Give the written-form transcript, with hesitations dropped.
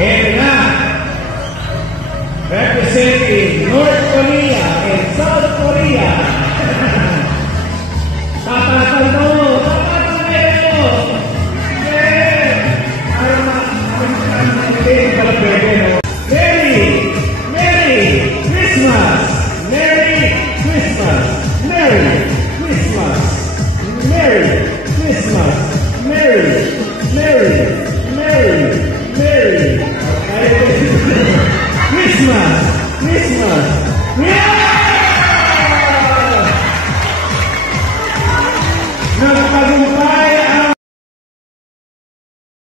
And now, representing North Korea and South Korea. Tapatan mo! Tapatan mo! Yeah! Merry Christmas! Merry Christmas! Merry Christmas! Merry Christmas! Merry! Christmas! Yeah!